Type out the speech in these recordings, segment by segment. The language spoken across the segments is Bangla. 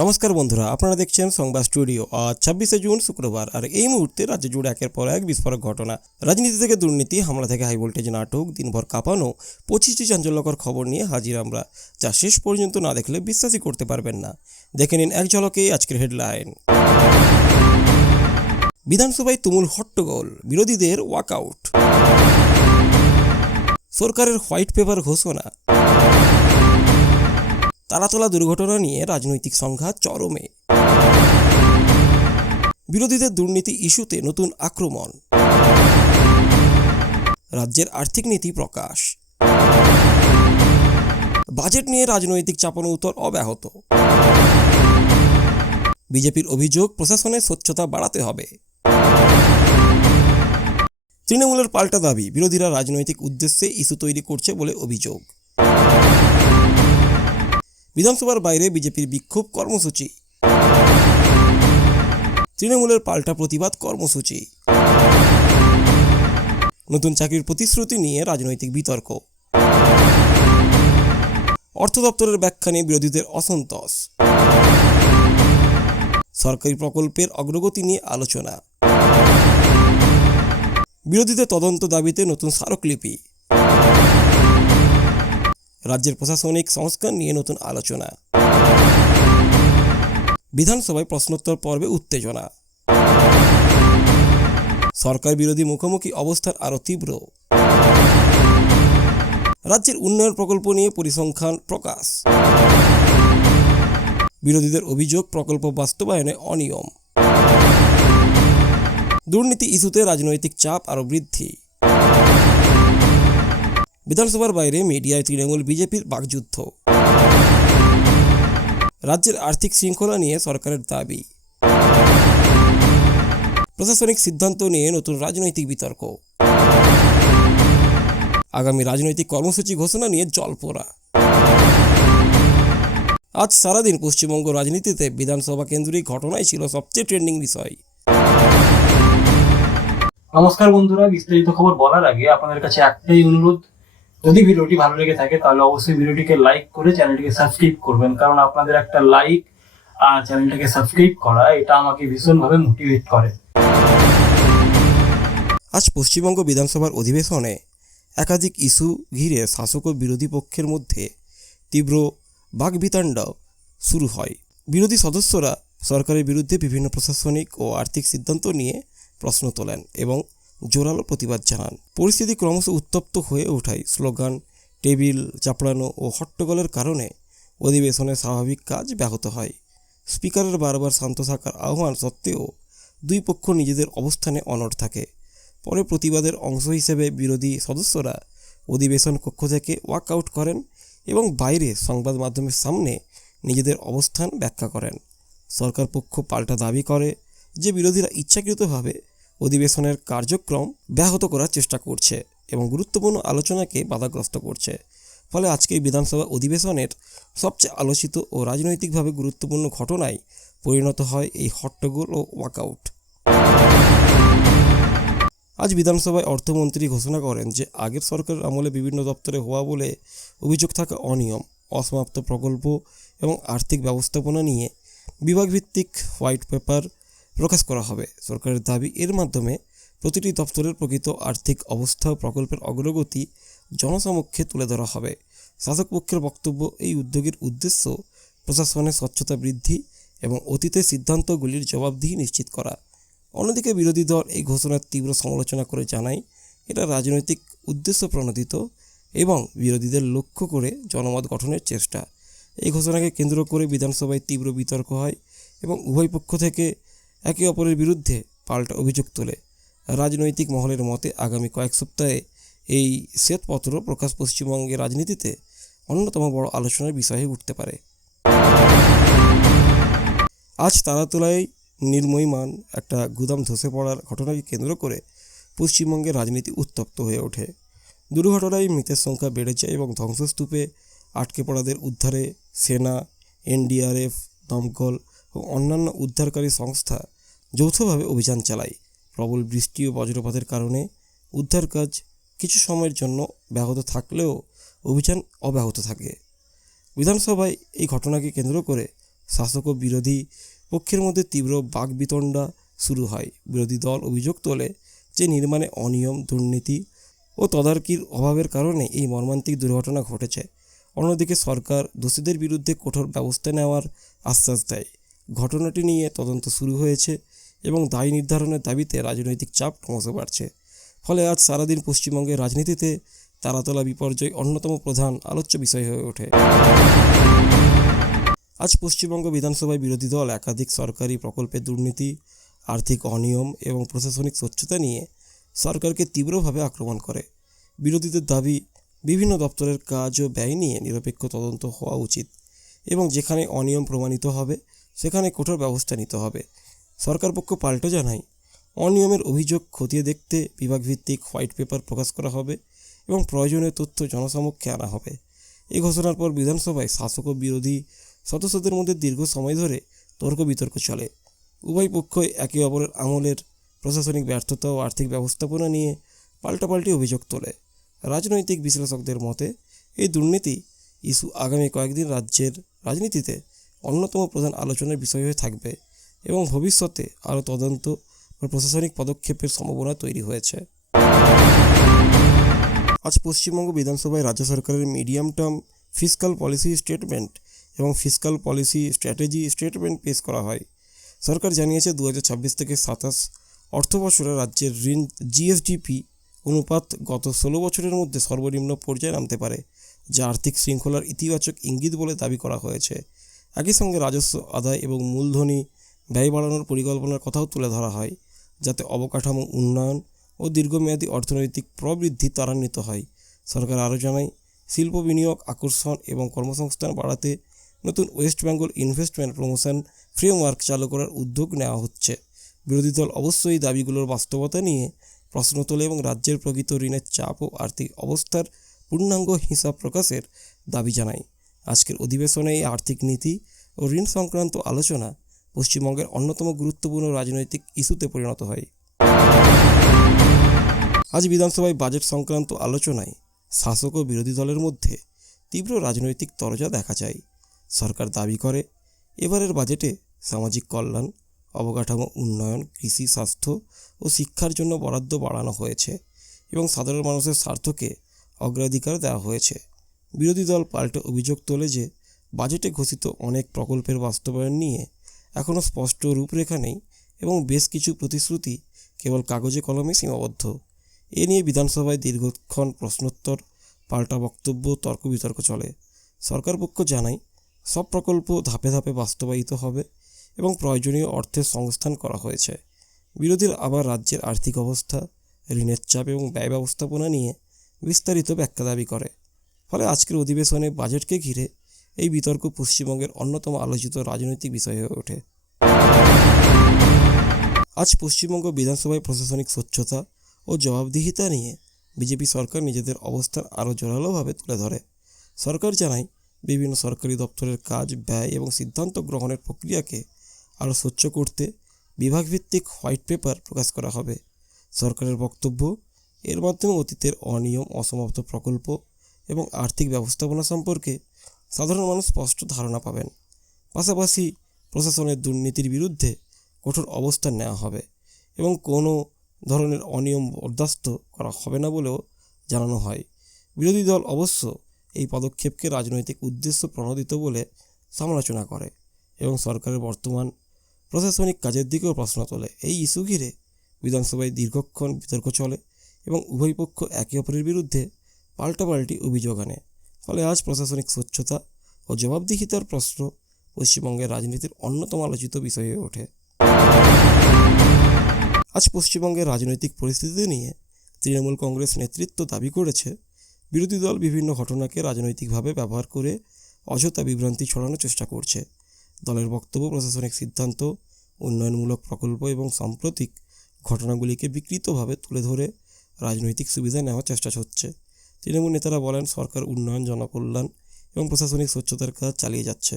নমস্কার বন্ধুরা, আপনারা দেখছেন সংবাদ স্টুডিও। আজ 26শে জুন শুক্রবার, আর এই মুহূর্তে রাজ্য জুড়ে একের পর এক বিস্ফোরক ঘটনা। রাজনীতি থেকে দুর্নীতি, হামলা থেকে হাই ভোল্টেজ নাটক, দিনভর কাঁপানো 25টি চাঞ্চল্যকর খবর নিয়ে হাজির আমরা, যা শেষ পর্যন্ত না দেখলে বিশ্বাসই করতে পারবেন না। দেখে নিন এক ঝলকে আজকের হেডলাইন। বিধানসভায় তুমুল হট্টগোল, বিরোধীদের ওয়াকআউট, সরকারের হোয়াইট পেপার ঘোষণা, তারাতলা দুর্ঘটনা নিয়ে রাজনৈতিক সংঘাত চরমে, বিরোধীদের দুর্নীতি ইস্যুতে নতুন আক্রমণ, রাজ্যের আর্থিক নীতি প্রকাশ, বাজেট নিয়ে রাজনৈতিক চাপানোউতর অব্যাহত, বিজেপির অভিযোগ প্রশাসনের স্বচ্ছতা বাড়াতে হবে, তৃণমূলের পাল্টা দাবি, বিরোধীরা রাজনৈতিক উদ্দেশ্যে ইস্যু তৈরি করছে বলে অভিযোগ, বিধানসভার বাইরে বিজেপির বিক্ষোভ কর্মসূচি, তৃণমূলের পাল্টা প্রতিবাদ কর্মসূচি, নতুন চাকরির প্রতিশ্রুতি নিয়ে রাজনৈতিক বিতর্ক, অর্থ দপ্তরের ব্যাখ্যা নিয়ে বিরোধীদের অসন্তোষ, সরকারি প্রকল্পের অগ্রগতি নিয়ে আলোচনা, বিরোধীদের তদন্ত দাবিতে নতুন স্মারকলিপি, রাজ্যের প্রশাসনিক সংস্কার নিয়ে নতুন আলোচনা, বিধানসভায় প্রশ্নোত্তর পর্বে উত্তেজনা, সরকার বিরোধী মুখোমুখি অবস্থার আরও তীব্র, রাজ্যের উন্নয়ন প্রকল্প নিয়ে পরিসংখ্যান প্রকাশ, বিরোধীদের অভিযোগ প্রকল্প বাস্তবায়নে অনিয়ম, দুর্নীতি ইস্যুতে রাজনৈতিক চাপ আরও বৃদ্ধি, বিধানসভার বাইরে মিডিয়ায় তৃণমূল বিজেপির বাকযুদ্ধ, রাজ্যের আর্থিক শৃঙ্খলা নিয়ে সরকারের দাবি, প্রশাসনিক সিদ্ধান্ত নিয়ে নতুন রাজনৈতিক বিতর্ক, আগামী রাজনৈতিক কর্মসূচি ঘোষণা নিয়ে জল্পনা। আজ সারাদিন পশ্চিমবঙ্গ রাজনীতিতে বিধানসভা কেন্দ্রিক ঘটনাই ছিল সবচেয়ে ট্রেন্ডিং বিষয়। নমস্কার বন্ধুরা, বিস্তারিত খবর বলার আগে আপনাদের কাছে একটাই অনুরোধ, যদি ভিডিওটি ভালো লেগে থাকে তাহলে অবশ্যই ভিডিওটিকে লাইক করে চ্যানেলটিকে সাবস্ক্রাইব করবেন, কারণ আপনাদের একটা লাইক আর চ্যানেলটাকে সাবস্ক্রাইব করা এটা আমাকে ভীষণভাবে মোটিভেট করে। আজ পশ্চিমবঙ্গ বিধানসভার অধিবেশনে একাধিক ইস্যু ঘিরে শাসক ও বিরোধী পক্ষের মধ্যে তীব্র বাকবিতণ্ডা শুরু হয়। বিরোধী সদস্যরা সরকারের বিরুদ্ধে বিভিন্ন প্রশাসনিক ও আর্থিক সিদ্ধান্ত নিয়ে প্রশ্ন তোলেন এবং জোরালো প্রতিবাদ জানান। পরিস্থিতি ক্রমশ উত্তপ্ত হয়ে ওঠায় স্লোগান, টেবিল চাপড়ানো ও হট্টগোলের কারণে অধিবেশনের স্বাভাবিক কাজ ব্যাহত হয়। স্পিকারের বারবার শান্ত থাকার আহ্বান সত্ত্বেও দুই পক্ষ নিজেদের অবস্থানে অনড় থাকে। পরে প্রতিবাদের অংশ হিসেবে বিরোধী সদস্যরা অধিবেশন কক্ষ থেকে ওয়াকআউট করেন এবং বাইরে সংবাদ মাধ্যমের সামনে নিজেদের অবস্থান ব্যাখ্যা করেন। সরকার পক্ষ পাল্টা দাবি করে যে বিরোধীরা ইচ্ছাকৃতভাবে অধিবেশনের কার্যক্রম ব্যাহত করার চেষ্টা করছে এবং গুরুত্বপূর্ণ আলোচনাকে বাধাগ্রস্ত করছে। ফলে আজকের বিধানসভা অধিবেশনের সবচেয়ে আলোচিত ও রাজনৈতিকভাবে গুরুত্বপূর্ণ ঘটনায় পরিণত হয় এই হট্টগোল ও ওয়াকআউট। আজ বিধানসভায় অর্থমন্ত্রী ঘোষণা করেন যে আগের সরকারের আমলে বিভিন্ন দপ্তরে হওয়া বলে অভিযোগ থাকা অনিয়ম, অসমাপ্ত প্রকল্প এবং আর্থিক ব্যবস্থাপনা নিয়ে বিভাগভিত্তিক হোয়াইট পেপার প্রকাশ করা হবে। সরকারের দাবি, এর মাধ্যমে প্রতিটি দপ্তরের প্রকৃত আর্থিক অবস্থা ও প্রকল্পের অগ্রগতি জনসমক্ষে তুলে ধরা হবে। শাসক পক্ষের বক্তব্য, এই উদ্যোগের উদ্দেশ্য প্রশাসনের স্বচ্ছতা বৃদ্ধি এবং অতীতের সিদ্ধান্তগুলির জবাবদিহি নিশ্চিত করা। অন্যদিকে বিরোধী দল এই ঘোষণার তীব্র সমালোচনা করে জানায় এটা রাজনৈতিক উদ্দেশ্য প্রণোদিত এবং বিরোধীদের লক্ষ্য করে জনমত গঠনের চেষ্টা। এই ঘোষণাকে কেন্দ্র করে বিধানসভায় তীব্র বিতর্ক হয় এবং উভয় পক্ষ থেকে একে অপরের বিরুদ্ধে পাল্টা অভিযোগ তোলে। রাজনৈতিক মহলের মতে আগামী কয়েক সপ্তাহে এই শ্বেতপত্র প্রকাশ পশ্চিমবঙ্গের রাজনীতিতে অন্যতম বড় আলোচনার বিষয় হয়ে উঠতে পারে। আজ তারাতলায় নির্ময়মান একটা গুদাম ধসে পড়ার ঘটনাকে কেন্দ্র করে পশ্চিমবঙ্গের রাজনীতি উত্তপ্ত হয়ে ওঠে। দুর্ঘটনায় মৃতের সংখ্যা বেড়ে যায় এবং ধ্বংসস্তূপে আটকে পড়াদের উদ্ধারে সেনা, এনডিআরএফ, দমকল ও অন্যান্য উদ্ধারকারী সংস্থা যৌথভাবে অভিযান চালায়। প্রবল বৃষ্টি ও বজ্রপাতের কারণে উদ্ধার কাজ কিছু সময়ের জন্য ব্যাহত থাকলেও অভিযান অব্যাহত থাকে। বিধানসভায় এই ঘটনাকে কেন্দ্র করে শাসক ও বিরোধী পক্ষের মধ্যে তীব্র বাকবিতণ্ডা শুরু হয়। বিরোধী দল অভিযোগ তোলে যে নির্মাণে অনিয়ম, দুর্নীতি ও তদারকির অভাবের কারণে এই মর্মান্তিক দুর্ঘটনা ঘটেছে। অন্যদিকে সরকার দোষীদের বিরুদ্ধে কঠোর ব্যবস্থা নেওয়ার আশ্বাস দেয়। ঘটনাটি নিয়ে তদন্ত শুরু হয়েছে এবং দায় নির্ধারণের দাবিতে রাজনৈতিক চাপ ক্রমশ বাড়ছে। ফলে আজ সারাদিন পশ্চিমবঙ্গের রাজনীতিতে তারাতলা বিপর্যয় অন্যতম প্রধান আলোচ্য বিষয় হয়ে ওঠে। আজ পশ্চিমবঙ্গ বিধানসভায় বিরোধী দল একাধিক সরকারি প্রকল্পে দুর্নীতি, আর্থিক অনিয়ম এবং প্রশাসনিক স্বচ্ছতা নিয়ে সরকারকে তীব্রভাবে আক্রমণ করে। বিরোধীদের দাবি, বিভিন্ন দপ্তরের কাজ ও ব্যয় নিয়ে নিরপেক্ষ তদন্ত হওয়া উচিত এবং যেখানে অনিয়ম প্রমাণিত হবে সেখানে কঠোর ব্যবস্থা নিতে হবে। সরকার পক্ষ পাল্টা জানায়, অনিয়মের অভিযোগ খতিয়ে দেখতে বিভাগভিত্তিক হোয়াইট পেপার প্রকাশ করা হবে এবং প্রয়োজনীয় তথ্য জনসমক্ষে আনা হবে। এই ঘোষণার পর বিধানসভায় শাসক ও বিরোধী সদস্যদের মধ্যে দীর্ঘ সময় ধরে তর্ক বিতর্ক চলে। উভয় পক্ষই একে অপরের আমলের প্রশাসনিক ব্যর্থতা ও আর্থিক ব্যবস্থাপনা নিয়ে পাল্টাপাল্টি অভিযোগ তোলে। রাজনৈতিক বিশ্লেষকদের মতে এই দুর্নীতি ইস্যু আগামী কয়েকদিন রাজ্যের রাজনীতিতে অন্যতম প্রধান আলোচনার বিষয় হয়ে থাকবে এবং ভবিষ্যতে আরও তদন্ত ও প্রশাসনিক পদক্ষেপের সম্ভাবনা তৈরি হয়েছে। আজ পশ্চিমবঙ্গ বিধানসভায় রাজ্য সরকারের medium term fiscal policy statement এবং ফিসকাল পলিসি স্ট্র্যাটেজি স্টেটমেন্ট পেশ করা হয়। সরকার জানিয়েছে 2026 থেকে 27 অর্থবছরে রাজ্যের ঋণ জিএসডিপি অনুপাত গত 16 বছরের মধ্যে সর্বনিম্ন পর্যায়ে নামতে পারে, যা আর্থিক শৃঙ্খলার ইতিবাচক ইঙ্গিত বলে দাবি করা হয়েছে। একই সঙ্গে রাজস্ব আদায় এবং মূলধনী ব্যয় বাড়ানোর পরিকল্পনার কথাও তুলে ধরা হয়, যাতে অবকাঠামো উন্নয়ন ও দীর্ঘমেয়াদী অর্থনৈতিক প্রবৃদ্ধি ত্বরান্বিত হয়। সরকার আরও জানায়, শিল্প বিনিয়োগ আকর্ষণ এবং কর্মসংস্থান বাড়াতে নতুন West Bengal investment promotion framework চালু করার উদ্যোগ নেওয়া হচ্ছে। বিরোধী দল অবশ্যই দাবিগুলোর বাস্তবতা নিয়ে প্রশ্ন তোলে এবং রাজ্যের প্রকৃত ঋণের চাপ ও আর্থিক অবস্থার পূর্ণাঙ্গ হিসাব প্রকাশের দাবি জানায়। আজকের অধিবেশনে এই আর্থিক নীতি ও ঋণ সংক্রান্ত আলোচনা পশ্চিমবঙ্গের অন্যতম গুরুত্বপূর্ণ রাজনৈতিক ইস্যুতে পরিণত হয়। আজ বিধানসভায় বাজেট সংক্রান্ত আলোচনায় শাসক ও বিরোধী দলের মধ্যে তীব্র রাজনৈতিক তরজা দেখা যায়। সরকার দাবি করে, এবারের বাজেটে সামাজিক কল্যাণ, অবকাঠামো উন্নয়ন, কৃষি, স্বাস্থ্য ও শিক্ষার জন্য বরাদ্দ বাড়ানো হয়েছে এবং সাধারণ মানুষের স্বার্থকে অগ্রাধিকার দেওয়া হয়েছে। বিরোধী দল পাল্টে অভিযোগ তোলে যে বাজেটে ঘোষিত অনেক প্রকল্পের বাস্তবায়ন নিয়ে এখনও স্পষ্ট রূপরেখা নেই এবং বেশ কিছু প্রতিশ্রুতি কেবল কাগজে কলমে সীমাবদ্ধ। এ নিয়ে বিধানসভায় দীর্ঘক্ষণ প্রশ্নোত্তর, পাল্টা বক্তব্য, তর্ক বিতর্ক চলে। সরকার পক্ষ জানায়, সব প্রকল্প ধাপে ধাপে বাস্তবায়িত হবে এবং প্রয়োজনীয় অর্থের সংস্থান করা হয়েছে। বিরোধীরা আবার রাজ্যের আর্থিক অবস্থা, ঋণের চাপ এবং ব্যয় ব্যবস্থাপনা নিয়ে বিস্তারিত ব্যাখ্যা দাবি করে। ফলে আজকের অধিবেশনে বাজেটকে ঘিরে এই বিতর্ক পশ্চিমবঙ্গের অন্যতম আলোচিত রাজনৈতিক বিষয় হয়ে ওঠে। আজ পশ্চিমবঙ্গ বিধানসভায় প্রশাসনিক স্বচ্ছতা ও জবাবদিহিতা নিয়ে বিজেপি সরকার নিজেদের অবস্থান আরও জোরালোভাবে তুলে ধরে। সরকার জানায়, বিভিন্ন সরকারি দপ্তরের কাজ, ব্যয় এবং সিদ্ধান্ত গ্রহণের প্রক্রিয়াকে আরও স্বচ্ছ করতে বিভাগভিত্তিক হোয়াইট পেপার প্রকাশ করা হবে। সরকারের বক্তব্য, এর মাধ্যমে অতীতের অনিয়ম, অসমাপ্ত প্রকল্প এবং আর্থিক ব্যবস্থাপনা সম্পর্কে সাধারণ মানুষ স্পষ্ট ধারণা পাবেন। পাশাপাশি প্রশাসনের দুর্নীতির বিরুদ্ধে কঠোর অবস্থান নেওয়া হবে এবং কোনো ধরনের অনিয়ম বরদাস্ত করা হবে না বলেও জানানো হয়। বিরোধী দল অবশ্য এই পদক্ষেপকে রাজনৈতিক উদ্দেশ্য প্রণোদিত বলে সমালোচনা করে এবং সরকারের বর্তমান প্রশাসনিক কাজের দিকেও প্রশ্ন তোলে। এই ইস্যু ঘিরে বিধানসভায় দীর্ঘক্ষণ বিতর্ক চলে এবং উভয় পক্ষ একে অপরের বিরুদ্ধে পাল্টাপাল্টি অভিযোগ আনে। ফলে আজ প্রশাসনিক স্বচ্ছতা ও জবাবদিহিতার প্রশ্ন পশ্চিমবঙ্গের রাজনীতির অন্যতম আলোচিত বিষয় হয়ে ওঠে। আজ পশ্চিমবঙ্গের রাজনৈতিক পরিস্থিতি নিয়ে তৃণমূল কংগ্রেস নেতৃত্ব দাবি করেছে, বিরোধী দল বিভিন্ন ঘটনাকে রাজনৈতিকভাবে ব্যবহার করে অযথা বিভ্রান্তি ছড়ানোর চেষ্টা করছে। দলের বক্তব্য, প্রশাসনিক সিদ্ধান্ত, উন্নয়নমূলক প্রকল্প এবং সাম্প্রতিক ঘটনাগুলিকে বিকৃতভাবে তুলে ধরে রাজনৈতিক সুবিধা নেওয়ার চেষ্টা হচ্ছে। তৃণমূল নেতারা বলেন, সরকার উন্নয়ন, জনকল্যাণ এবং প্রশাসনিক স্বচ্ছতার কাজ চালিয়ে যাচ্ছে,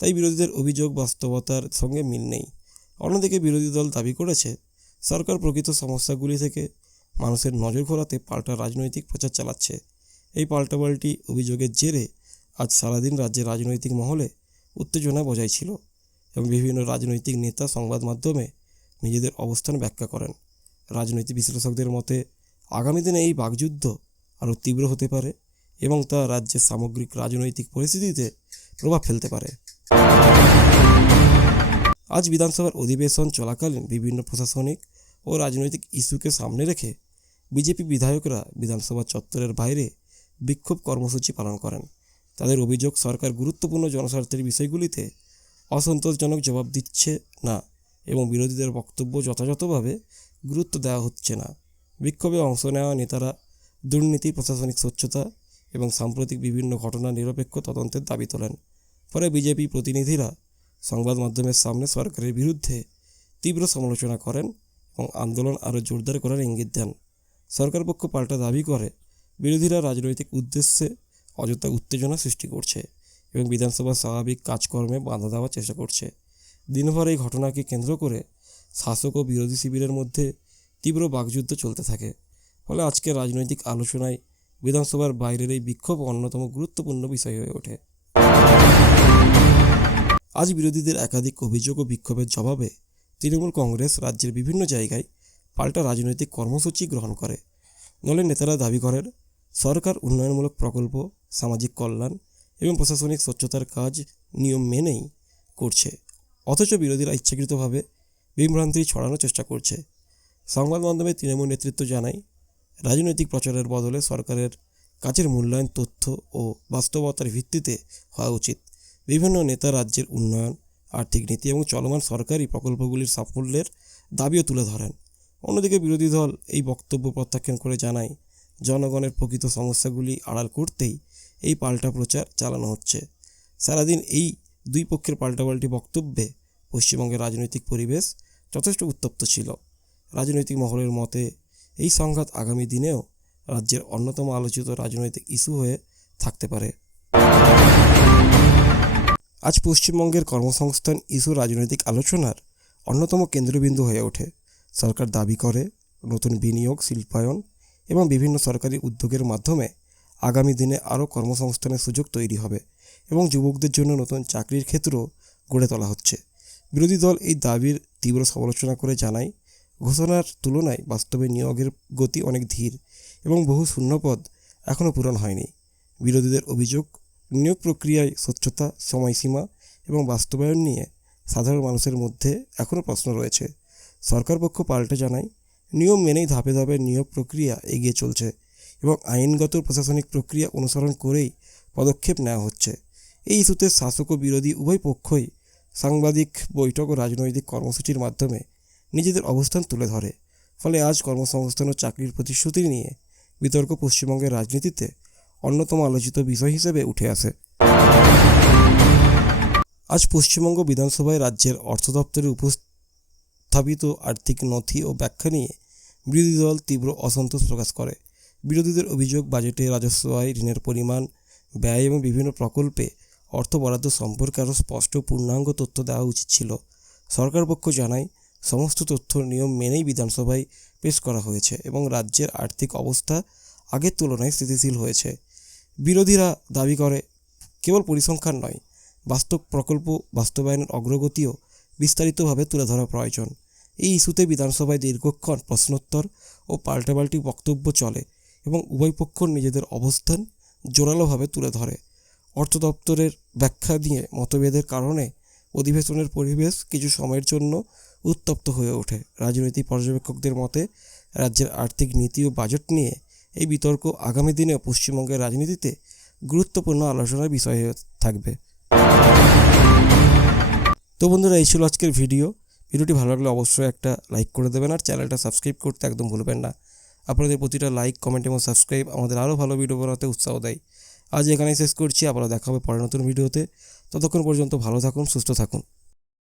তাই বিরোধীদের অভিযোগ বাস্তবতার সঙ্গে মিল নেই। অন্যদিকে বিরোধী দল দাবি করেছে, সরকার প্রকৃত সমস্যাগুলি থেকে মানুষের নজর ঘোরাতে পাল্টা রাজনৈতিক প্রচার চালাচ্ছে। এই পাল্টাপাল্টি অভিযোগের জেরে আজ সারাদিন রাজ্যের রাজনৈতিক মহলে উত্তেজনা বজায় ছিল এবং বিভিন্ন রাজনৈতিক নেতা সংবাদ মাধ্যমে নিজেদের অবস্থান ব্যাখ্যা করেন। রাজনৈতিক বিশ্লেষকদের মতে আগামী দিনে এই বাকযুদ্ধ আরও তীব্র হতে পারে এবং তা রাজ্যের সামগ্রিক রাজনৈতিক পরিস্থিতিতে প্রভাব ফেলতে পারে। আজ বিধানসভার অধিবেশন চলাকালীন বিভিন্ন প্রশাসনিক ও রাজনৈতিক ইস্যুকে সামনে রেখে বিজেপি বিধায়করা বিধানসভা চত্বরের বাইরে বিক্ষোভ কর্মসূচি পালন করেন। তাদের অভিযোগ, সরকার গুরুত্বপূর্ণ জনস্বার্থের বিষয়গুলিতে অসন্তোষজনক জবাব দিচ্ছে না এবং বিরোধীদের বক্তব্য যথাযথভাবে গুরুত্ব দেওয়া হচ্ছে না। বিক্ষোভে অংশ নেওয়া নেতারা দুর্নীতি, প্রশাসনিক স্বচ্ছতা এবং সাম্প্রতিক বিভিন্ন ঘটনার নিরপেক্ষ তদন্তের দাবি তোলেন। পরে বিজেপি প্রতিনিধিরা সংবাদ মাধ্যমের সামনে সরকারের বিরুদ্ধে তীব্র সমালোচনা করেন এবং আন্দোলন আরও জোরদার করার ইঙ্গিত দেন। সরকার পক্ষ পাল্টা দাবি করে বিরোধীরা রাজনৈতিক উদ্দেশ্যে অযথা উত্তেজনা সৃষ্টি করছে এবং বিধানসভার স্বাভাবিক কাজকর্মে বাধা দেওয়ার চেষ্টা করছে। দিনভর এই ঘটনাকে কেন্দ্র করে শাসক ও বিরোধী শিবিরের মধ্যে তীব্র বাকযুদ্ধ চলতে থাকে। ফলে আজকের রাজনৈতিক আলোচনায় বিধানসভার বাইরের এই বিক্ষোভ অন্যতম গুরুত্বপূর্ণ বিষয় হয়ে ওঠে। আজ বিরোধীদের একাধিক অভিযোগ ও বিক্ষোভের জবাবে তৃণমূল কংগ্রেস রাজ্যের বিভিন্ন জায়গায় পাল্টা রাজনৈতিক কর্মসূচি গ্রহণ করে। দলের নেতারা দাবি করেন সরকার উন্নয়নমূলক প্রকল্প, সামাজিক কল্যাণ এবং প্রশাসনিক স্বচ্ছতার কাজ নিয়ম মেনেই করছে, অথচ বিরোধীরা ইচ্ছাকৃতভাবে বিভ্রান্তি ছড়ানোর চেষ্টা করছে। সংবাদ মাধ্যমে তৃণমূল নেতৃত্ব জানায় রাজনৈতিক প্রচারের বদলে সরকারের কাজের মূল্যায়ন তথ্য ও বাস্তবতার ভিত্তিতে হওয়া উচিত। বিভিন্ন নেতা রাজ্যের উন্নয়ন, আর্থিক নীতি এবং চলমান সরকারি প্রকল্পগুলির সাফল্যের দাবিও তুলে ধরেন। অন্যদিকে বিরোধী দল এই বক্তব্য প্রত্যাখ্যান করে জানায় জনগণের প্রকৃত সমস্যাগুলি আড়াল করতেই এই পাল্টা প্রচার চালানো হচ্ছে। সারাদিন এই দুই পক্ষের পাল্টাপাল্টি বক্তব্যে পশ্চিমবঙ্গের রাজনৈতিক পরিবেশ যথেষ্ট উত্তপ্ত ছিল। রাজনৈতিক মহলের মতে এই সংঘাত আগামী দিনেও রাজ্যের অন্যতম আলোচিত রাজনৈতিক ইস্যু হয়ে থাকতে পারে। আজ পশ্চিমবঙ্গের কর্মসংস্থান ইস্যু রাজনৈতিক আলোচনার অন্যতম কেন্দ্রবিন্দু হয়ে ওঠে। সরকার দাবি করে নতুন বিনিয়োগ, শিল্পায়ন এবং বিভিন্ন সরকারি উদ্যোগের মাধ্যমে আগামী দিনে আরও কর্মসংস্থানের সুযোগ তৈরি হবে এবং যুবকদের জন্য নতুন চাকরির ক্ষেত্র গড়ে তোলা হচ্ছে। বিরোধী দল এই দাবির তীব্র সমালোচনা করে জানায় ঘোষণার তুলনায় বাস্তবে নিয়োগের গতি অনেক ধীর এবং বহু শূন্যপদ এখনও পূরণ হয়নি। বিরোধীদের অভিযোগ, নিয়োগ প্রক্রিয়ায় স্বচ্ছতা, সময়সীমা এবং বাস্তবায়ন নিয়ে সাধারণ মানুষের মধ্যে এখনও প্রশ্ন রয়েছে। সরকার পক্ষ পাল্টে জানায় নিয়ম মেনেই ধাপে ধাপে নিয়োগ প্রক্রিয়া এগিয়ে চলছে এবং আইনগত প্রশাসনিক প্রক্রিয়া অনুসরণ করেই পদক্ষেপ নেওয়া হচ্ছে। এই ইস্যুতে শাসক ও বিরোধী উভয় পক্ষই সাংবাদিক বৈঠক ও রাজনৈতিক কর্মসূচির মাধ্যমে নিজেদের অবস্থান তুলে ধরে। ফলে আজ কর্মসংস্থান ও চাকরির প্রতিশ্রুতি নিয়ে বিতর্ক পশ্চিমবঙ্গের রাজনীতিতে অন্যতম আলোচিত বিষয় হিসেবে উঠে আসে। আজ পশ্চিমবঙ্গ বিধানসভায় রাজ্যের অর্থ দপ্তরের উপস্থাপিত আর্থিক নথি ও ব্যাখ্যা নিয়ে বিরোধী দল তীব্র অসন্তোষ প্রকাশ করে। বিরোধীদের অভিযোগ, বাজেটে রাজস্ব আয়, ঋণের পরিমাণ, ব্যয় এবং বিভিন্ন প্রকল্পে অর্থ বরাদ্দ সম্পর্কে আরও স্পষ্ট পূর্ণাঙ্গ তথ্য দেওয়া উচিত ছিল। সরকার পক্ষ জানায় সমস্ত তথ্য নিয়ম মেনেই বিধানসভায় পেশ করা হয়েছে এবং রাজ্যের আর্থিক অবস্থা আগের তুলনায় স্থিতিশীল হয়েছে। বিরোধীরা দাবি করে কেবল পরিসংখ্যান নয়, বাস্তব প্রকল্প বাস্তবায়নের অগ্রগতিও বিস্তারিতভাবে তুলে ধরা প্রয়োজন। এই ইস্যুতে বিধানসভায় দীর্ঘক্ষণ প্রশ্নোত্তর ও পাল্টাপাল্টি বক্তব্য চলে এবং উভয় পক্ষ নিজেদের অবস্থান জোরালোভাবে তুলে ধরে। অর্থ দপ্তরের ব্যাখ্যা নিয়ে মতভেদের কারণে অধিবেশনের পরিবেশ কিছু সময়ের জন্য উত্তপ্ত হয়ে ওঠে। রাজনৈতিক পর্যবেক্ষকদের মতে রাজ্যের আর্থিক নীতি ও বাজেট নিয়ে এই বিতর্ক আগামী দিনে পশ্চিমবঙ্গের রাজনীতিতে গুরুত্বপূর্ণ আলোচনার বিষয় হয়ে থাকবে। তো বন্ধুরা, এই ছিল আজকের ভিডিওটি ভালো লাগলে অবশ্যই একটা লাইক করে দেবেন আর চ্যানেলটা সাবস্ক্রাইব করতে একদম ভুলবেন না। আপনাদের প্রতিটা লাইক, কমেন্ট এবং সাবস্ক্রাইব আমাদের আরও ভালো ভিডিও বানাতে উৎসাহ দেয়। আজ এখানেই শেষ করছি, আবার দেখা হবে পরের নতুন ভিডিওতে। ততক্ষণ পর্যন্ত ভালো থাকুন, সুস্থ থাকুন।